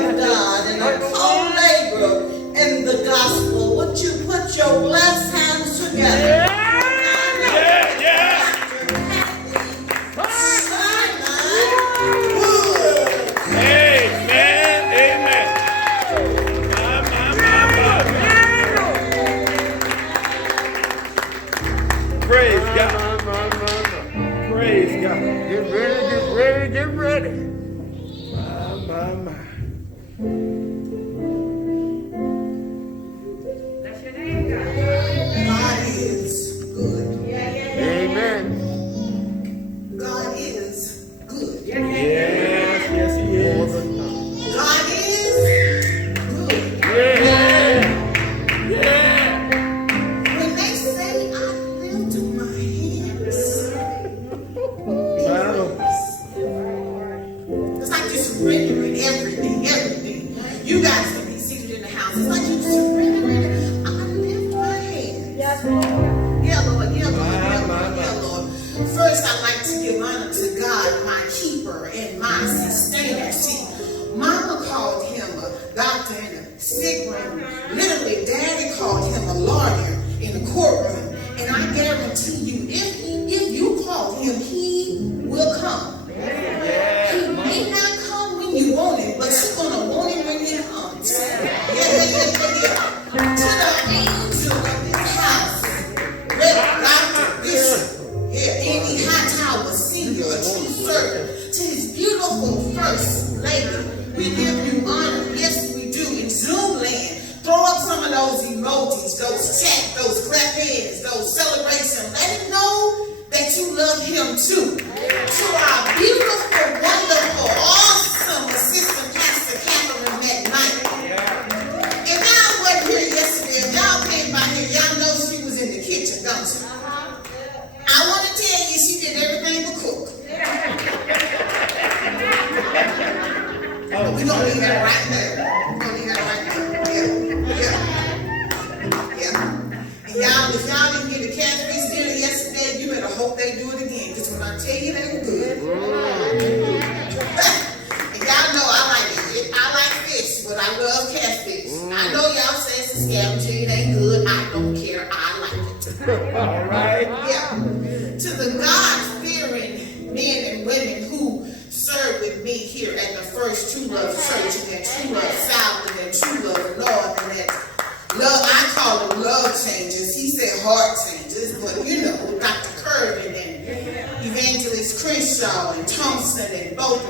God and a co-laborer in the gospel. Would you put your blessed hands together? Praise God. Praise God. Get ready, get ready, get ready. My. That's your name, God. God is good. Amen. God is good. Yes, He is. God is good. Yeah. When they say I lift my hands, it's like you're surrendering everything. You guys can be seated in the house. It's like you're surrendering. I lift my hands. Yeah, Lord. Yeah, Lord. First, I'd like to give honor to God, my keeper and my sustainer. See, Mama called him a doctor in a sick room. Literally, Daddy called him a lawyer in a courtroom. And I guarantee you, if you call him, he will come. He may not come when you want him, but you're going to want him when he comes. Yeah. To the angel of this house, Reverend Dr. Bishop, Annie Hightower Senior, a true servant, to his beautiful first lady, we give you honor. Yes, we do. In Zoom land, throw up some of those emojis, those chat, those clap hands, those celebrations. Let him know that you love him too. To our beautiful, wonderful, awesome assistant pastor, Catherine McKnight. If y'all wasn't here yesterday, if y'all came by here, y'all know she was in the kitchen, don't you? I want to tell you, she did everything but cook. We're going to leave that right there. Yeah. And y'all, if y'all didn't get a catfish dinner yesterday, you better hope they do it again. Because when I tell you they were good. And y'all know I like it. I like fish, but I love catfish. I know y'all say it's a scavenger, it ain't good. I don't care. I like it. All right. Yeah. To the God-fearing men and women who serve with me here at the First True Love Church, and that True Love South, and that True Love North, and that love, I call them love changes. He said heart changes, but you know, Dr. Curvin and Evangelist Crenshaw and Thompson and both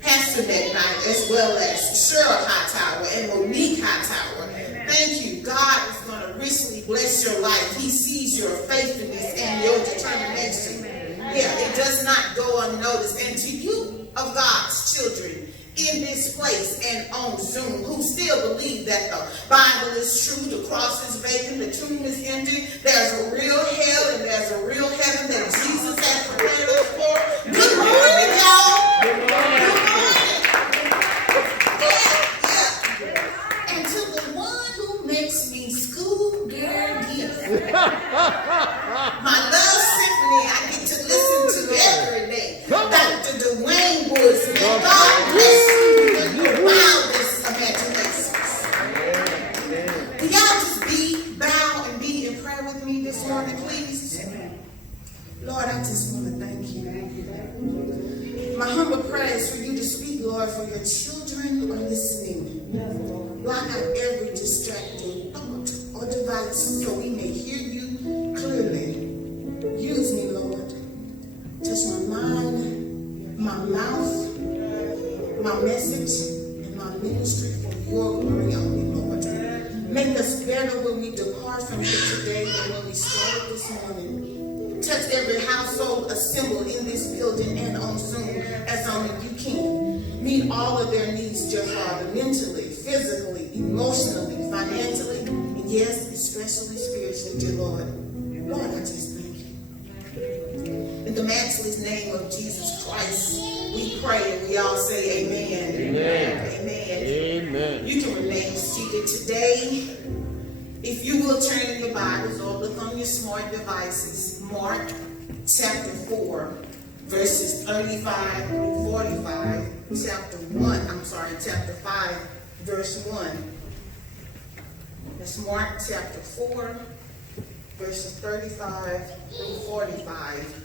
Pastor McKnight, as well as Cheryl Hightower and Monique Hightower. Thank you. God is going to richly bless your life. He sees your faithfulness and your determination. Yeah, it does not go unnoticed. And to you of God's children in this place and on Zoom who still believe that the Bible is true, the cross is vacant, the tomb is empty, there's a real hell and there's a real heaven that Jesus has prepared us for. Good morning, y'all. Good morning. Yeah. And to the one who makes me school girl gift. My love symphony I get to listen to every day. Dr. Dwayne Woods. God bless you with your wildest imaginations. Can y'all just bow and be in prayer with me this morning, please? Lord, I just want to thank you. My humble prayer is for you to speak, Lord, for your children are listening. Block out every distracting thought or device so we may hear you clearly. Use me, Lord. Touch my mind, my mouth, my message, and my ministry for your glory only, Lord. Make us better when we depart from here today than when we started this morning. Touch every household assembled in this building and on Zoom as only you can. Meet all of their needs, dear Father, mentally, physically, emotionally, financially, and yes, especially spiritually, dear Lord. Lord, I just thank you. In the matchless name of Jesus Christ, we pray and we all say amen. Amen. Amen. Amen. You can remain seated today. If you will turn in your Bibles or look on your smart devices, Mark chapter 4, verses 35 through 45, chapter 5, verse 1. It's Mark chapter 4, verses 35 through 45,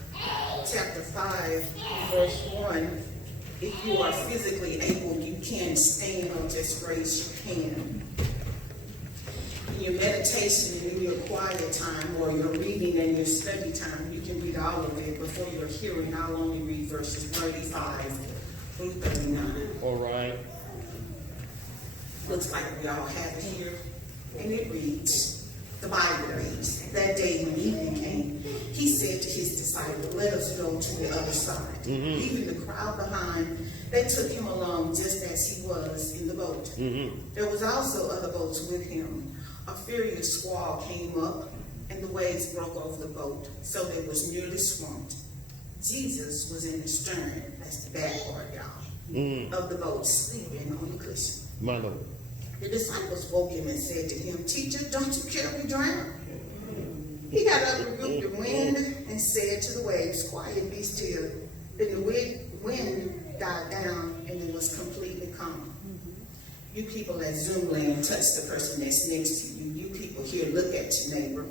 chapter 5, verse 1. If you are physically able, you can stand or just raise your hand. In your meditation and in your quiet time, or your reading and your study time, you can read all of it. Before your hearing, I'll only read verses 35 through 39. All right. Looks like we all have it here. And it reads, the Bible reads, that day when evening came, he said to his disciples, let us go to the other side. Leaving the crowd behind, they took him along just as he was in the boat. There was also other boats with him. A furious squall came up, and the waves broke over the boat, so that it was nearly swamped. Jesus was in the stern, that's the back part, y'all, of the boat, sleeping on the cushion. My Lord. The disciples woke him and said to him, Teacher, don't you care we drown? He got up, rebuked the wind, and said to the waves, Quiet, be still. Then the wind died down, and it was completely calm. You people at Zoom land, touch the person that's next to you. You people here, look at your neighbor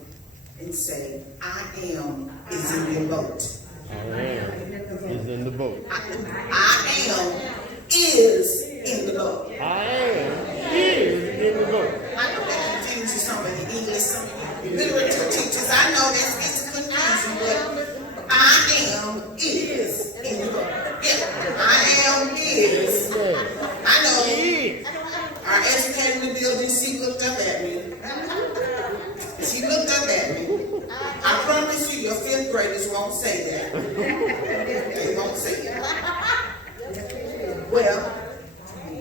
and say, I am is in your boat. I am is in the boat. I am is in the boat. I am is in the boat. I know that confuses some of the English, some of you literature teachers. I know that's it's confusing, but I am is in the boat. Yeah, I am is. I know. Our educator in the building, she looked up at me. She looked up at me. I promise you, your fifth graders won't say that. They won't say it. Well,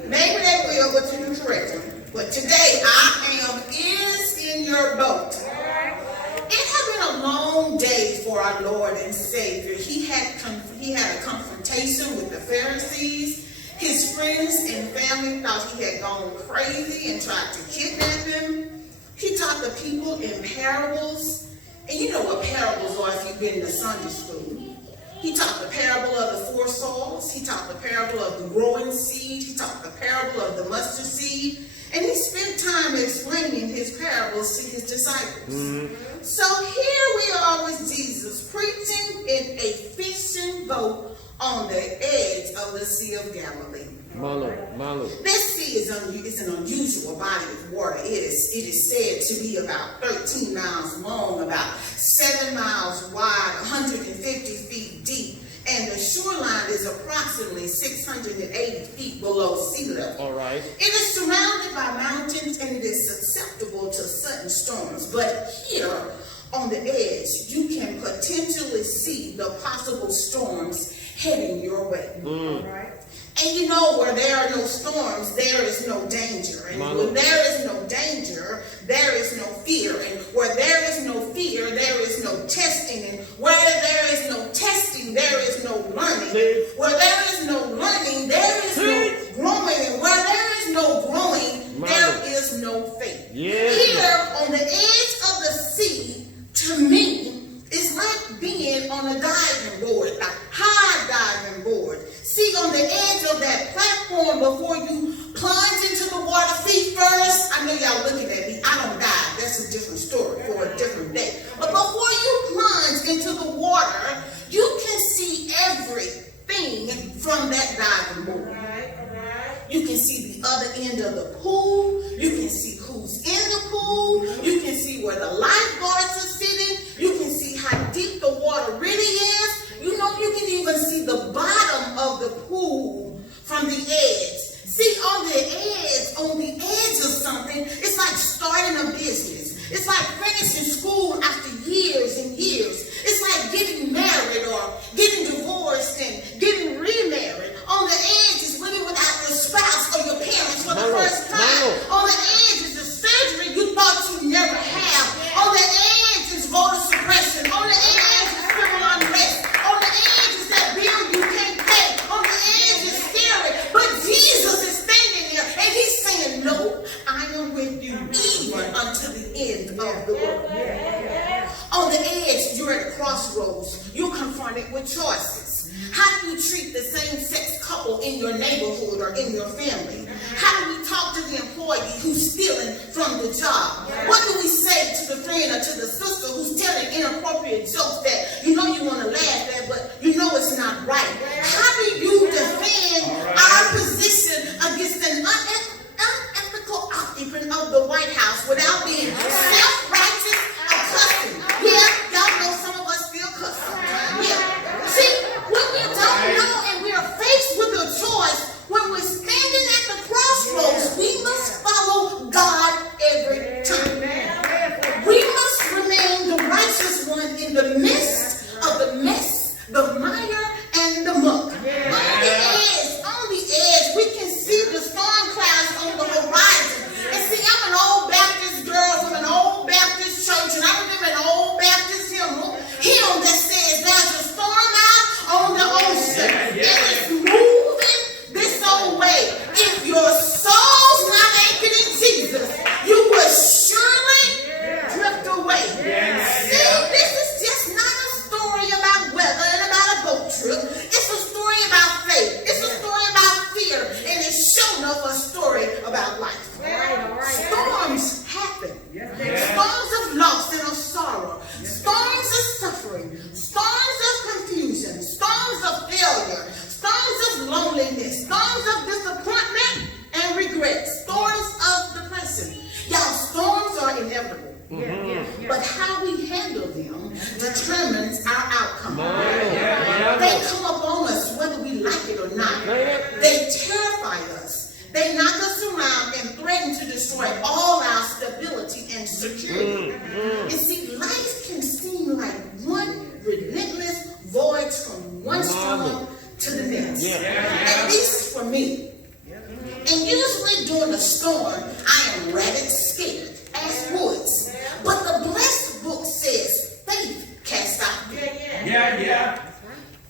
maybe they will, but you can correct them. But today, I am is in your boat. It had been a long day for our Lord and Savior. He had a confrontation with the Pharisees. His friends and family thought he had gone crazy and tried to kidnap him. He taught the people in parables. And you know what parables are if you've been to Sunday school. He taught the parable of the 4 soils. He taught the parable of the growing seed. He taught the parable of the mustard seed. And he spent time explaining his parables to his disciples. So here we are with Jesus preaching in a fishing boat on the edge of the Sea of Galilee. My Lord. This sea is an unusual body of water. It is said to be about 13 miles long, about 7 miles wide, 150 feet deep, and the shoreline is approximately 680 feet below sea level. All right. It is surrounded by mountains and it is susceptible to sudden storms. But here on the edge, you can potentially see the possible storms heading your way. Right? And you know, where there are no storms, there is no danger. And when there is no danger, there is no fear. And where there is no fear, there is no testing. And where there is no testing, there is no learning. Where there is no learning, there is no growing. And where there is no growing, there is no faith. Here on the edge of the sea, to me, is like being on a diving board, a high diving board. See, on the edge of that platform, before you plunge into the water feet first, I know y'all looking at me, I don't dive, that's a different story for a different day. But before you plunge into the water, you can see everything from that diving board. You can see the other end of the pool. You can see who's in the pool. You can see where the lifeguards are sitting. You can see how deep the water really is. You know, you can even see the bottom of the pool from the edge. See, on the edge of something, it's like starting a business. It's like finishing school after years and years. It's like getting married or getting divorced and getting remarried. On the edge is living without your spouse or your parents for the first time. On the edge is the surgery you thought you'd never have. On the edge is voter suppression. On the edge is civil unrest. On the edge is that bill you can't pay. On the edge is scary. But Jesus is standing there and he's saying, no, I am with you even unto the end of the world. On the edge, you're at a crossroads. You're confronted with choices. How do you treat the same-sex couple in your neighborhood or in your family? How do we talk to the employee who's stealing from the job? What do we say to the friend or to the sister who's telling inappropriate jokes that you know you want to laugh at, but you know it's not right? How do you defend our position against an unethical occupant of the White House without being self-righteous or cussing? Yeah, y'all know some of us still cussing. Yeah. See, when we don't know and we are faced with a choice, when we're standing at the crossroads, we must follow God every time. We must remain the righteous one in the midst of the mess, the mire, and the muck. On the edge, we can see the storm clouds on the horizon. And see, I'm an old Baptist girl from an old Baptist church, and I remember an old Baptist hymn that says, there's a storm out on the ocean, and it's moving this old way. If your soul's not anchored in Jesus, you will surely drift away. See, this is just not a story about weather and about a boat trip. It's a story about faith. It's a story about fear, and it's shown up a story about life. Storms happen. Storms of loss and of sorrow. Storms of suffering. Storms of confusion. Storms of failure. Storms of loneliness. Storms of disappointment and regret. Storms of depression. Y'all, storms are inevitable. But how we handle them determines our outcome. They come upon us whether we like it or not. They terrify us. They knock us around and threaten to destroy all our stability and security. And see, life can seem like one relentless voyage from one storm to the next. At least for me. And usually during a storm, I am rabid scared as woods. But the blessed book says faith casts out fear.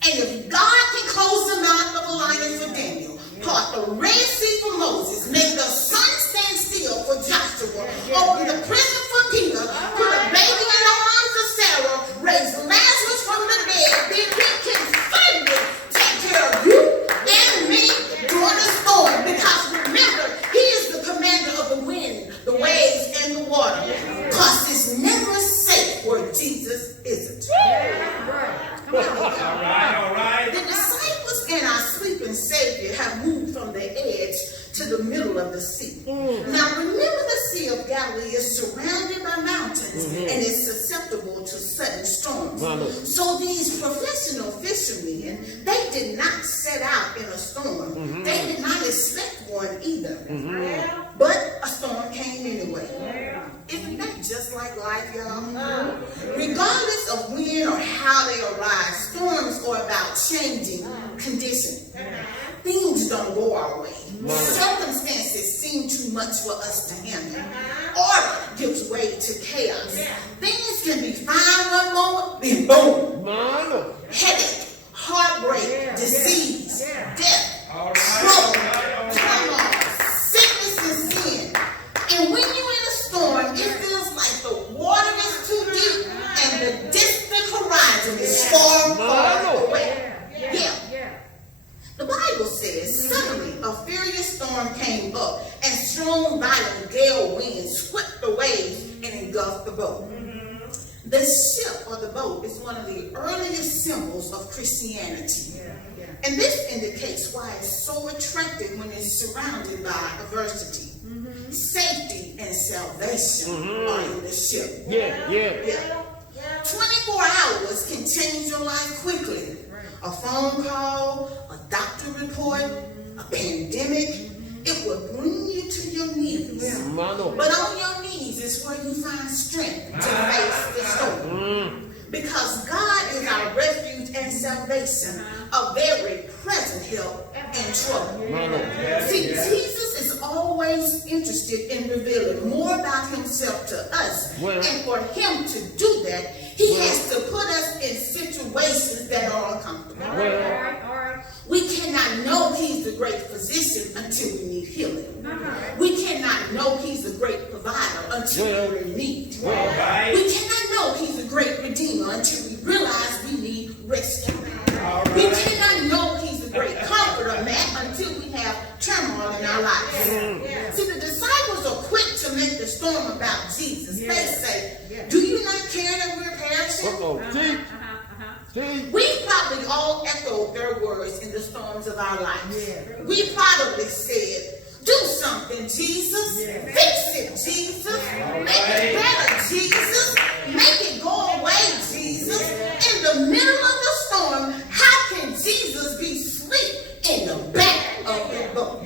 And if God can close the mouth of the lion for Daniel, part the Red Sea for Moses, make the sun stand still for Joshua, open the prison for Peter, put a baby in the arms of Sarah, raise Lazarus from the dead, then he can certainly take care of you and me during the storm. Because remember, he is the commander of the wind, the waves, and the water. Because it's never safe where Jesus isn't. All right. The disciples and our sleeping Savior have moved from the edge to the middle of the sea. Now remember, the Sea of Galilee is surrounded by mountains and is susceptible to sudden storms. So these professional fishermen, they did not set out in a storm. They did not expect one either. But a storm came anyway. Isn't that just like life, y'all? Regardless of when or how they arise, storms are about changing conditions. Things don't go our way. Circumstances seem too much for us to handle. Order gives way to chaos. Things can be fine one moment, then boom. Headache, heartbreak, disease, death, trouble, turmoil, sickness, and sin. And when you're in a storm, it feels like the water is too deep and the distant horizon is far, far away. The Bible says, suddenly a furious storm came up, and strong violent gale winds swept the waves and engulfed the boat. The ship or the boat is one of the earliest symbols of Christianity. And this indicates why it's so attractive when it's surrounded by adversity. Safety and salvation are in the ship. 24 hours can change your life quickly. A phone call, a doctor report, a pandemic, it will bring you to your knees. But on your knees is where you find strength to face the storm. Because God is our refuge and salvation, a very present help in trouble. See, Jesus is always interested in revealing more about himself to us. And for him to do that, he has to put us in situations that are uncomfortable. We cannot know he's the great physician until we need healing. We cannot know he's the great provider until we're in need. We cannot know he's the great redeemer until we realize we need rescue. We cannot turmoil in our lives. See, the disciples are quick to make the storm about Jesus. They say, do you not care that we're perishing? We probably all echoed their words in the storms of our lives. We probably said, do something, Jesus. Fix it, Jesus. Make it better, Jesus. Make it go away, Jesus. In the middle of the storm, how can Jesus be asleep in the back of the boat?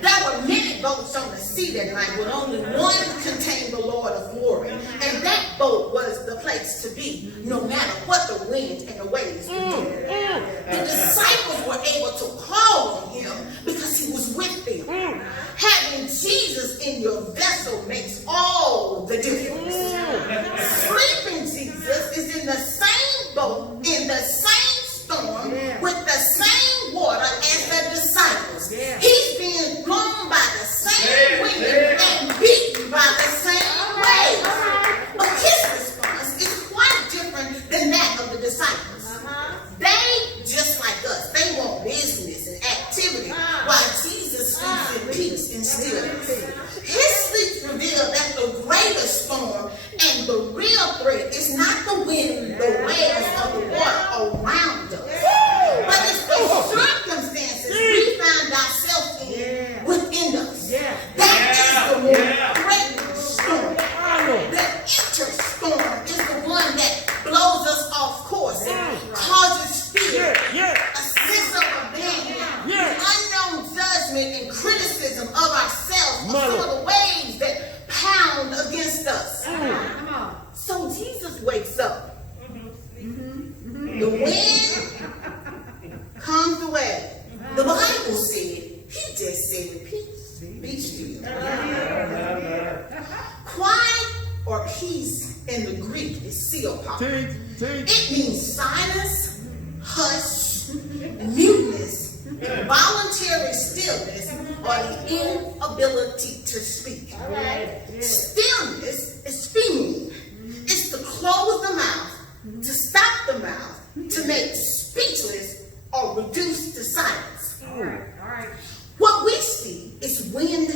There were many boats on the sea that night, but only one contained the Lord of glory. And that boat was the place to be, no matter what the wind and the waves would do. The disciples were able to call on him because he was with them. Having Jesus in your vessel makes all the difference. Sleeping Jesus is in the same boat, in the same storm, with the same water as the disciples. He's being blown by the same wind and beaten by the same waves. But his response is quite different than that of the disciples. They, just like us, they want business and activity, while Jesus sleeps in peace and stillness. His sleep revealed that the greater storm and the real threat is not the wind, the waves, or the water around us, but it's the circumstances we find ourselves in within us. That is the more threatening storm. The inner storm is the one that blows us off course and causes fear, a sense of abandonment, unknown judgment, and criticism of ourselves for some of the ways that pound against us. So Jesus wakes up. The wind comes away. The Bible said, he just said, peace, be still. Quiet or peace in the Greek is seopapa. It means silence, hush, muteness, involuntary stillness, or the inability to speak. Stillness is feeling. It's to close the mouth, to stop the mouth, to make speechless or reduce to silence. What we see is wind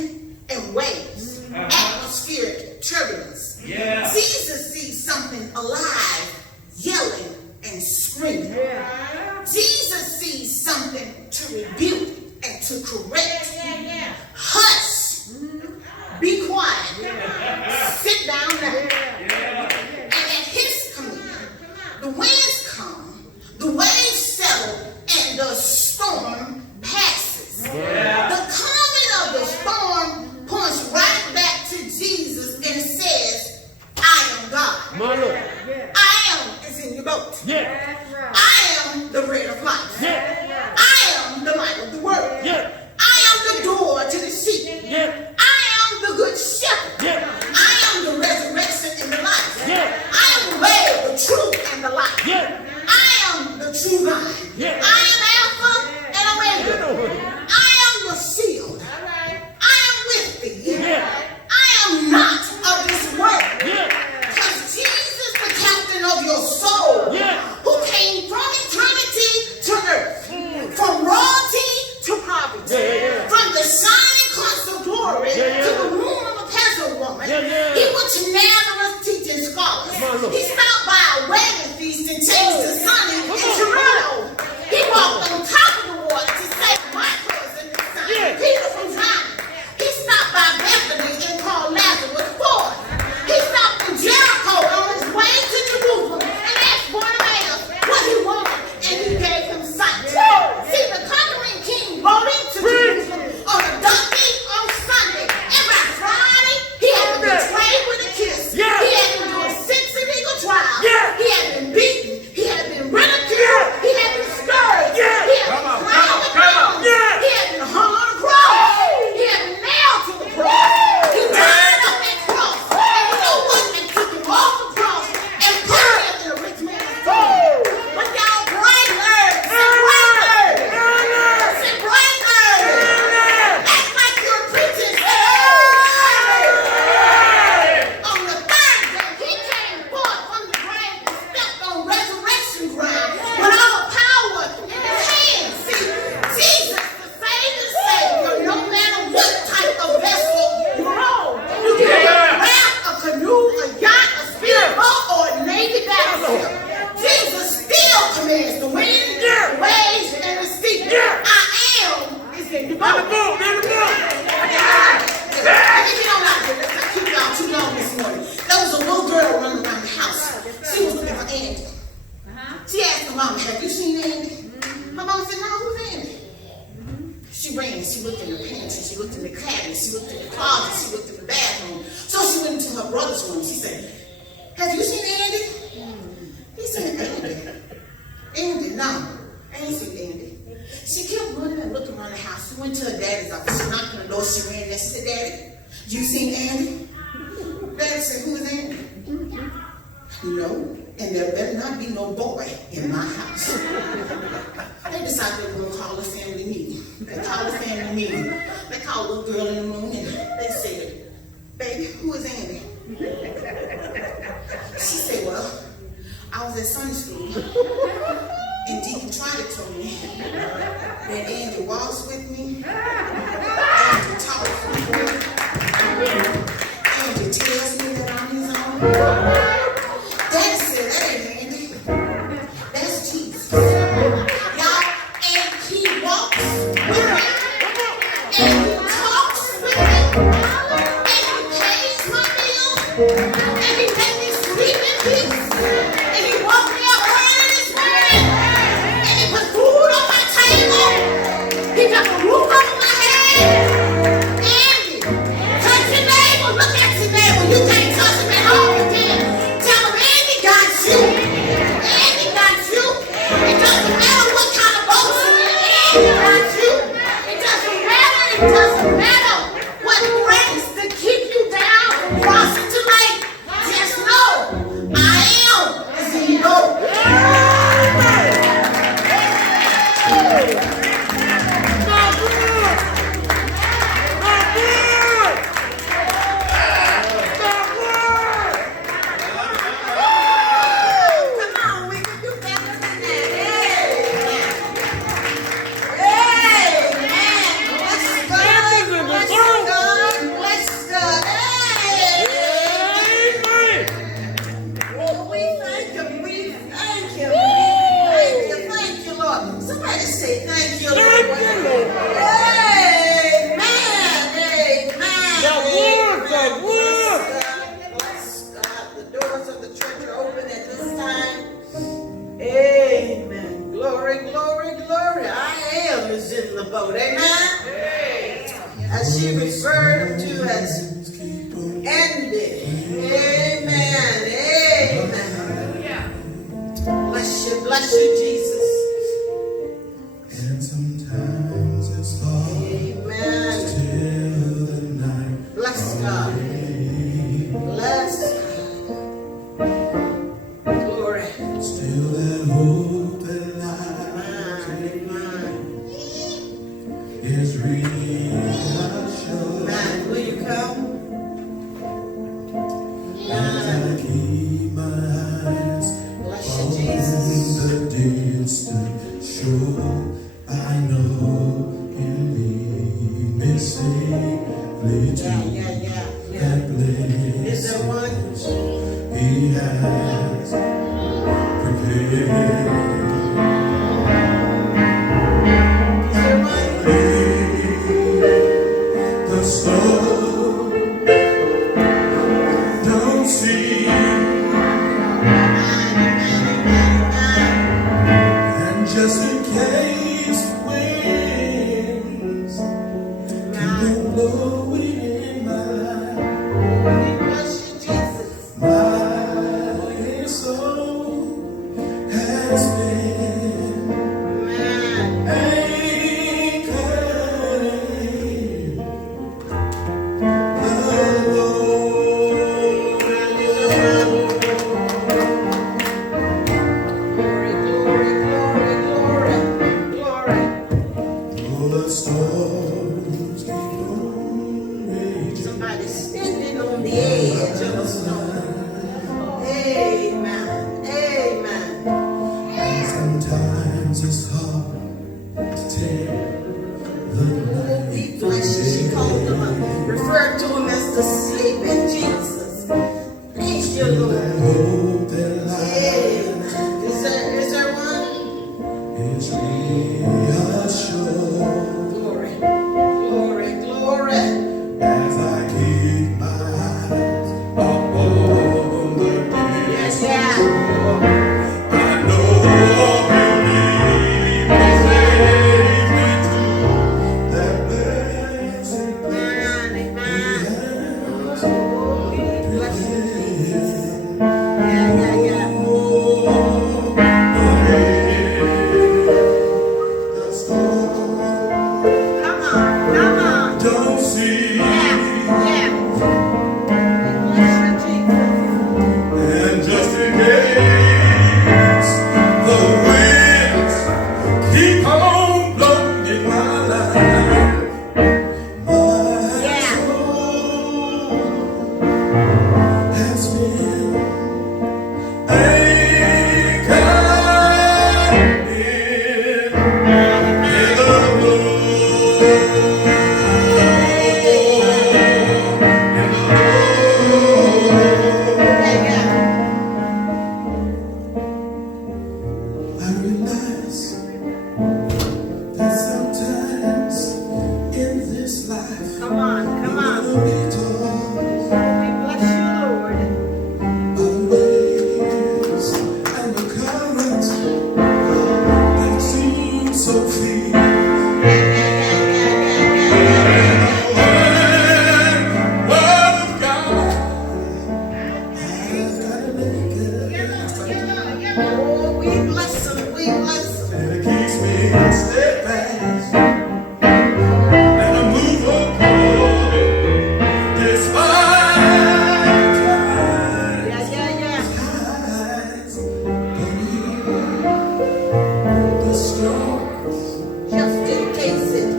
and waves, atmospheric turbulence. Jesus sees something alive, yelling and screaming. Jesus sees something to rebuke and to correct. Hush, be quiet, sit down now. And at his command, the winds come, the waves settle, and the storm passes. The calming of the storm points right back to Jesus and says, I am God. I am is in your boat. I am the bread of life. I am the light of the world. I am the door to the sheep. I am the good shepherd. I am the resurrection and the life. I am the way, the truth, and the life. I am the true vine. I am Alpha and Omega. I am your shield. I am with thee. I am not of this world. Because Jesus, the captain of your soul, who came from eternity to earth, from royalty to poverty, from the shining crest of glory to the womb of a peasant woman, he went to Nazareth teaching scholars. He stopped by a wedding feast and changed the sun in Toronto. He walked on top of the water to save my cousin, Peter from drowning. He stopped by Bethany and called Lazarus forth. He stopped in Jericho on his way to Jerusalem and asked Bartimaeus what he wanted, and he gave him sight. See, the conquering king rode into Jerusalem on a donkey on Sunday, and by Friday he had to be betrayed with a kiss. He had to do a 6 illegal trial on this morning. There was a little girl running around the house. She was looking for Andy. She asked her mama, have you seen Andy? My mama said, no, who's Andy? She ran, she looked in the pantry, she looked in the cabinet, she looked in the closet, she looked in the bathroom. So she went into her brother's room. She said, have you seen Andy? He said, Andy. Andy, no. I ain't seen Andy. She kept running and looking around the house. She went to her daddy's office. She knocked on the door. She ran there. She said, Daddy, you seen Andy? Daddy said, who is Andy? No, and there better not be no boy in my house. They decided they were going to call a family meeting. They called a family meeting. They called a little girl in the room and they said, baby, who is Andy? She said, well, I was at Sunday school and Deacon tried it to me. Then Andy walks with me. Andy talks with me. Andy tells me that I'm his own. Daddy said, that ain't Andy. That's Jesus. Y'all, and he walks with me. And he talks with me. And he pays my bills. And he let me sleep in peace. And he woke me up early this morning. And he put food on my table. He got a roof over my head. Andy, touch your neighbor. Look at your neighbor. You can't touch him at home. You can. Tell him Andy got you. Andy got you. It doesn't matter what kind of boat you're in. Andy got you. It doesn't matter. It doesn't matter what brings to keep you down, crossing to lake. Just know I am as he knows. Come on, we can do better than that. Amen. Bless God. Bless God. Bless God. Oh, we thank Him. We thank Him. Thank you. Thank you, Lord. Somebody say thank you, Lord. Thank you, Lord. Amen. Amen. The word. Bless God. The doors of the church are open at this time. Amen. Glory, glory, glory. I am is in the boat. Amen. As she referred to as Andy. Amen. Amen. Bless you, Jesus. And sometimes it's hard Amen. till the night. Bless God. Bless God. Glory. Still that hope that lies Amen. is real. Not sure Amen. Will you come? as I keep my eyes Bless you, on Jesus. the distant shore. I know you lead me safely to Yeah. that place Is there one? He has prepared. Is there one? The soul don't see, and just in case winds keep blowing in my life, Bless you, Jesus. my soul has been Amen. anchored in the Lord. has been anchored in the Lord. I realize that sometimes in this life, Come on, come on. we're gonna be taught We bless you, Lord. by the waves and the currents that seem so fierce. Word of God, I've got an anchor. Oh, we bless him, we bless him. And it keeps me steadfast and unmovable despite times highs. The storms Just in case it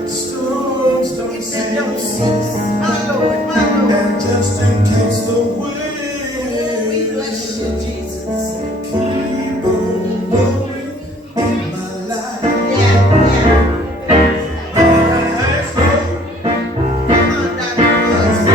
don't if it don't cease, cease. My Lord, my Lord. and just in case the Oh, we bless wind you, Jesus. keep on blowing in my life. Yeah. I slow Come on, Dr. Buzz. in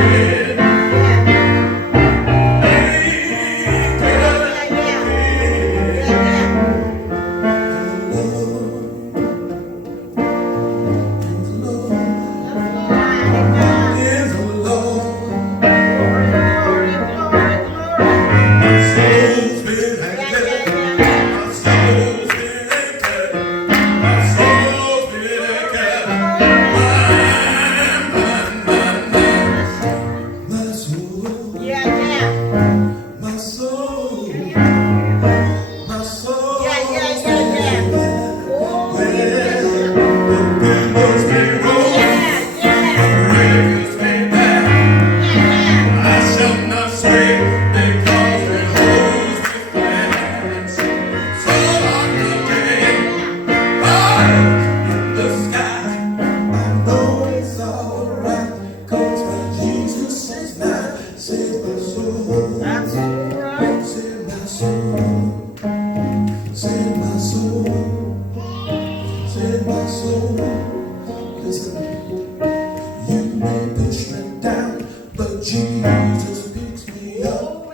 Jesus picks me up.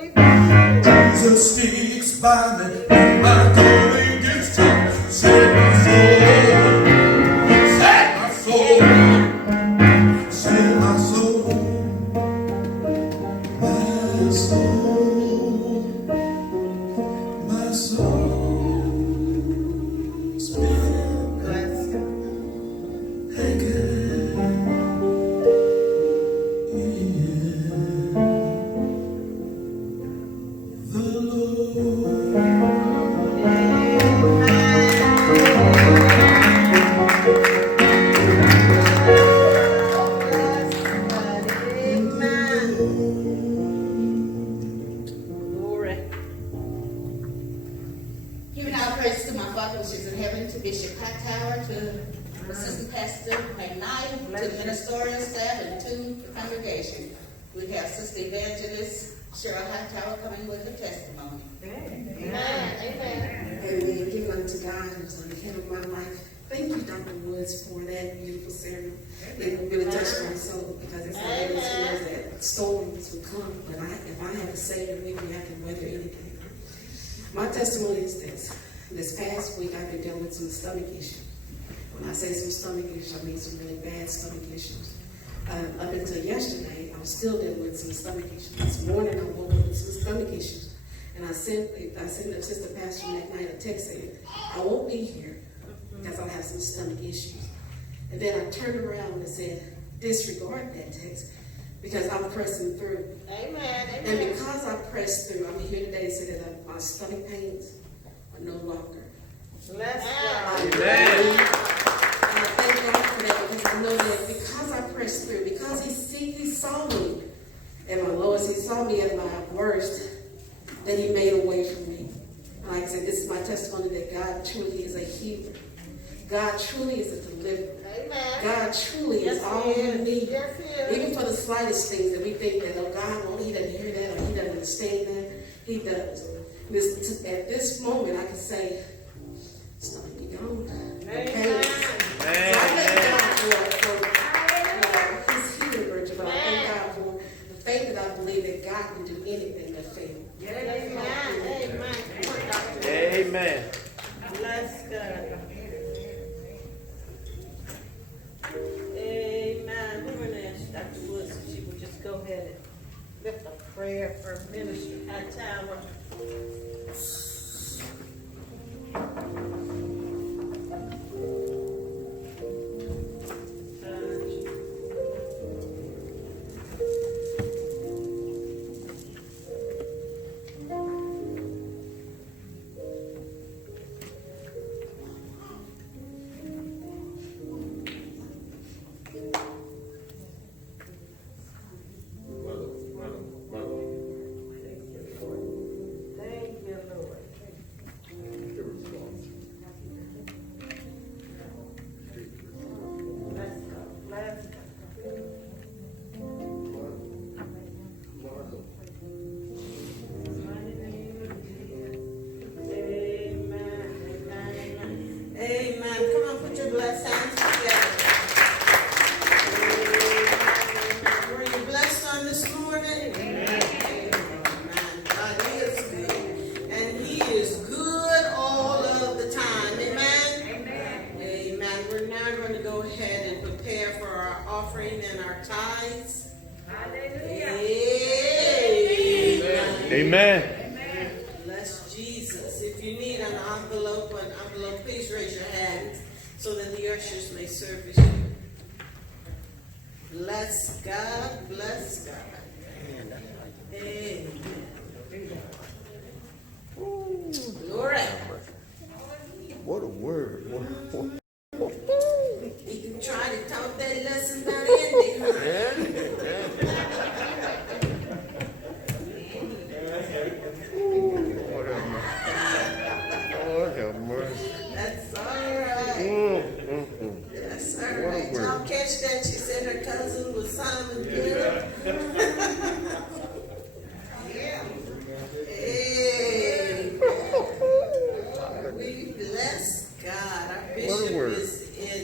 Jesus sticks by me when my going gets tough. Save my soul, save my soul, my soul, my soul's been anchored in the Giving our praise to my Father which is in heaven, to Bishop Hightower, to Assistant Pastor McKnight, to the ministerial staff, and to the congregation. We have Sister Evangelist Cheryl Hightower coming with her testimony. Amen. Give unto God who's on the head of my life. Thank you, Dr. Woods, for that beautiful sermon. It really touched my soul because it's one of those things that storms will come, but if I have a Savior with me, I can weather anything. My testimony is this. This past week, I've been dealing with some stomach issues. When I say some stomach issues, I mean some really bad stomach issues. Up until yesterday, I was still dealing with some stomach issues. This morning, I woke up with some stomach issues. And I sent the assistant pastor that night a text saying, I won't be here because I'll have some stomach issues. And then I turned around and said, disregard that text because I'm pressing through. Amen. And because I pressed through, I'm here today to say that my stomach pains are no longer. Bless And I thank God for that because I know that because I pressed through, because he saw me at my lowest, he saw me at my worst, that he made a way for me. Like I said, this is my testimony that God truly is a healer. God truly is a deliverer. Amen. God truly is all we need. Yes, he is. Even for the slightest things that we think that, oh, God won't, he doesn't hear that, or he doesn't understand that. He does. At this moment, I can say, it's time to be gone. Amen. So I thank God for his healing virtue, but I thank God for the faith that I believe that God can do anything but fail. Amen. Bless God. Amen. We're going to ask Dr. Woods if she would just go ahead and lift a prayer for Minister Hightower. Amen. Bless Jesus. If you need an envelope, please raise your hand so that the ushers may service you. Bless God. Bless God. Amen. Glory. What a word. You can try to talk that lesson about ending, huh? Lord have mercy. That's all right. That's all right. Y'all catch that? She said her cousin was Simon Peter. Yeah. Amen. We bless God. Our bishop is in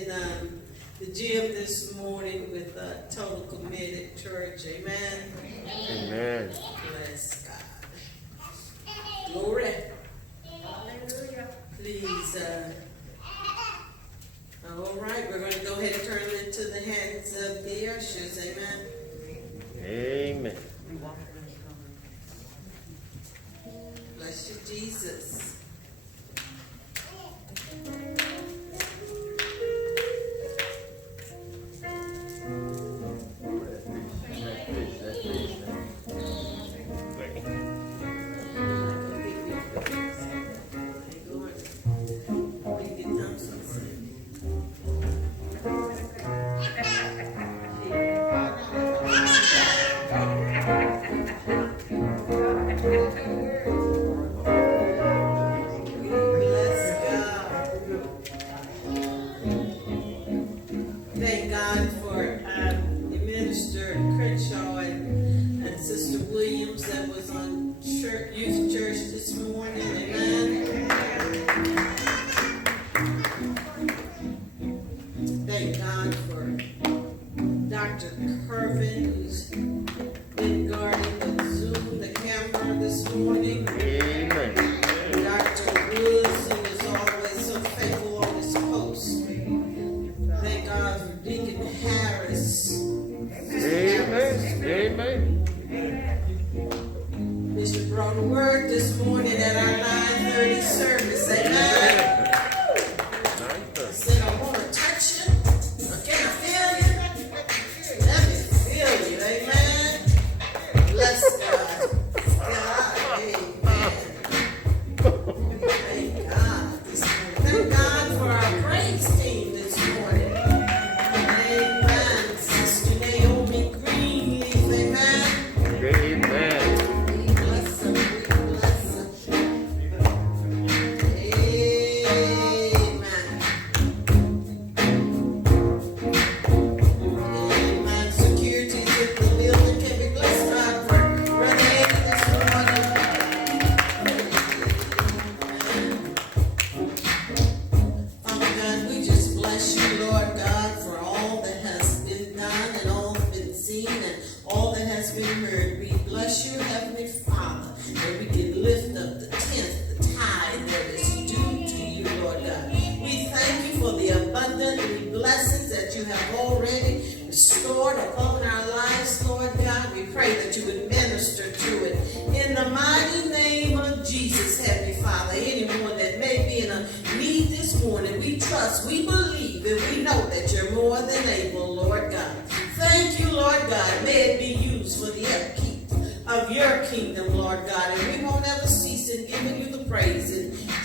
the gym this morning with a Total Committed Church. Amen. Amen. Bless God. Glory. Please, all right, we're going to go ahead and turn it into the hands of the ushers. Amen. Amen. Bless you, Jesus. Thank God for Minister Crenshaw and Sister Williams that was on youth church this morning. Amen. Thank God for Dr. Kervin, who's been guarding the Zoom, the camera this morning. Amen. Dr. Woods, who is always so faithful on his post. Thank God for Deacon Harris. Amen. Amen. Bishop brought a word this morning at our 9:30 service. Amen. Said, I want to touch you. Can I feel you? Let me feel you. Amen. Bless God. God. Amen. Thank God this morning. Thank God for our praise team this morning. Amen. Sister Naomi Greenleaf. Amen. Amen. We bless them. We bless them. Amen.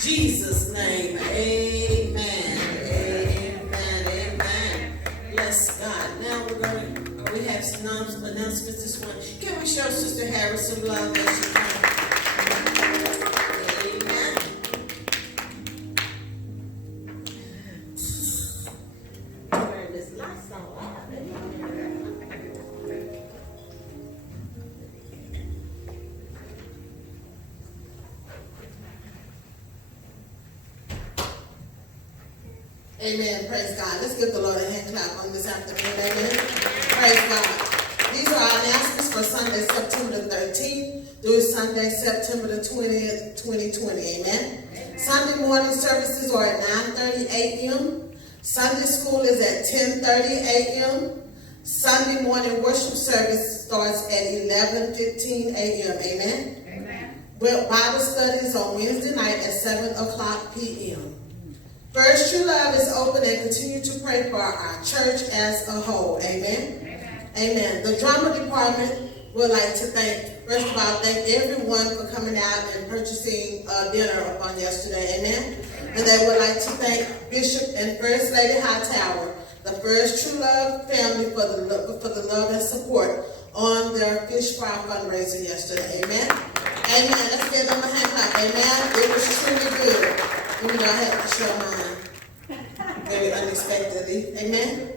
Jesus' name, amen. Amen. Amen. Bless God. Now we have some announcements this morning. Can we show Sister Harris some love as she comes? Amen. Turn this lights on. Amen. Praise God. Let's give the Lord a hand clap on this afternoon. Amen. Praise God. These are our announcements for Sunday, September the 13th through Sunday, September the 20th, 2020. Amen. Sunday morning services are at 9:30 a.m. Sunday school is at 10:30 a.m. Sunday morning worship service starts at 11:15 a.m. Amen. Amen. Well, Bible studies on Wednesday night at 7 o'clock p.m. First True Love is open and continue to pray for our church as a whole. Amen. Amen. Amen. The drama department would like to first of all, thank everyone for coming out and purchasing dinner on yesterday. Amen. And they would like to thank Bishop and First Lady Hightower, the First True Love family, for the love and support on their fish fry fundraiser yesterday. Amen. Amen. Let's give them a hand clap. Amen. It was truly good. Even though I had to show mine very unexpectedly. Amen.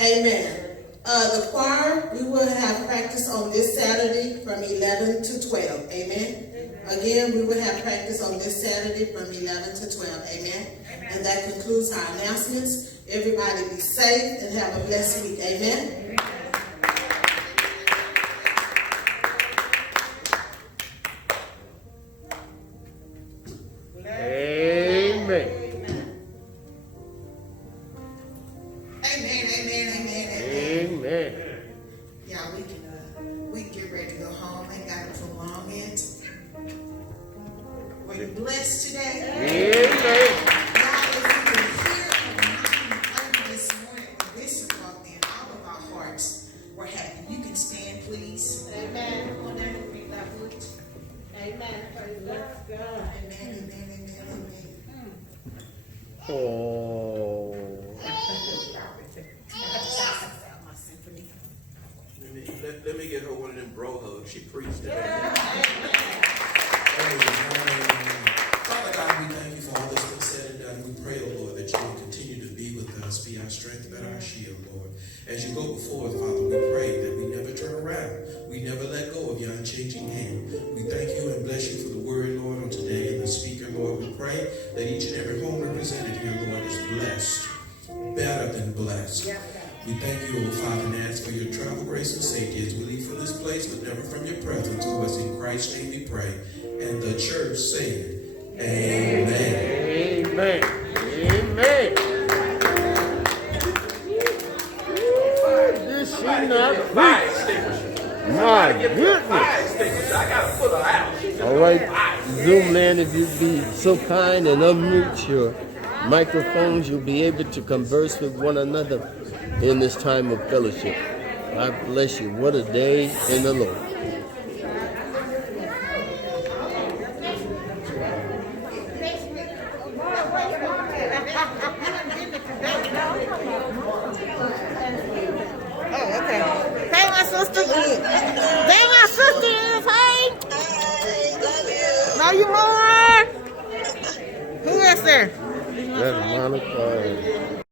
Amen. The choir, we will have practice on this Saturday from 11 to 12. Amen. Again, we will have practice on this Saturday from 11 to 12. Amen. And that concludes our announcements. Everybody be safe and have a blessed week. Amen. Blessed today. Amen. God, if you can hear this morning when Bishop walked in, all of our hearts were happy. You can stand, please. Amen. Come on down and read that book. Amen. Praise God. Amen, amen, amen, amen. Oh. Let me get her one of them bro hugs. She preached today. Father God, we thank you for all that's been said and done. We pray, oh Lord, that you will continue to be with us, be our strength and our shield, Lord. As you go before us, Father, we pray that we never turn around. We never let go of your unchanging hand. We thank you and bless you for the word, Lord, on today and the speaker, Lord. We pray that each and every home represented here, Lord, is blessed, better than blessed. We thank you, O Father, and ask for your travel grace and safety as we leave from this place, but never from your presence. For us in Christ's name we pray. And the church said, Amen. Amen. Amen. This is not preach. My goodness. I gotta put her out. All right, Zoom land, if you'd be so kind and unmute your microphones, you'll be able to converse with one another in this time of fellowship. God bless you. What a day in the Lord. Oh, okay. Hey, my sister. Hey, my sister is. Hey. Love you more. Who is there? That's Monica.